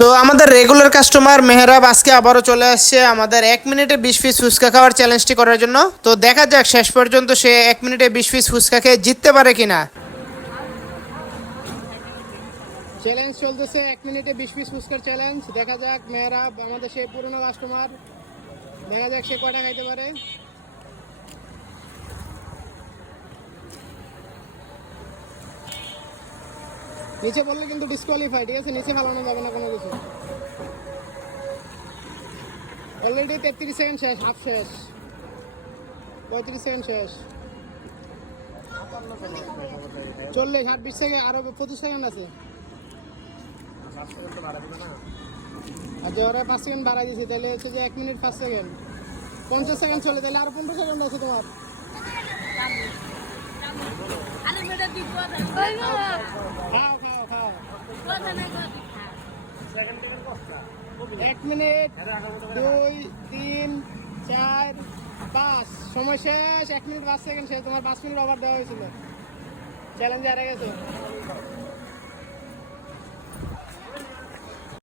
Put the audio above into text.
তো আমাদের regular customer Mehrab আজকে আবারও চলে আসছে আমাদের 1 মিনিটে 20 পিস ফুচকা খাওয়ার চ্যালেঞ্জটি করার জন্য। তো দেখা যাক শেষ পর্যন্ত সে 1 মিনিটে 20 পিস ফুচকা খেয়ে জিততে পারে কিনা। চ্যালেঞ্জ চলতেছে 1 মিনিটে 20 পিস ফুচকার চ্যালেঞ্জ। দেখা যাক মেহরাব আমাদের সেই পুরনো কাস্টমার, দেখা যাক সে কয়টা খাইতে পারে। নিচে বললে কিন্তু ডিসকোয়ালিফাই, ঠিক আছে? নিচে ফালানো যাবে না কোনো কিছু। অলরেডি 33 সেকেন্ড শেষ, হাফ শেষ, 35 সেকেন্ড শেষ, 40, 20 সেকেন্ড, আরো 25 সেকেন্ড আছে। আচ্ছা, ওরা 5 সেকেন্ড বাড়াই দিয়েছে, তাহলে হচ্ছে যে 1 মিনিট 5 সেকেন্ড, 50 সেকেন্ড চলে, তাহলে আরো 15 সেকেন্ড আছে তোমার। খাও খাও খাও। 1 মিনিট 2, 3, 4, 5, সময় শেষ। 1 মিনিট 5 সেকেন্ড শেষ। তোমার 5 মিনিট ওভার দেওয়া হয়েছিল, চ্যালেঞ্জে হারে গেছে।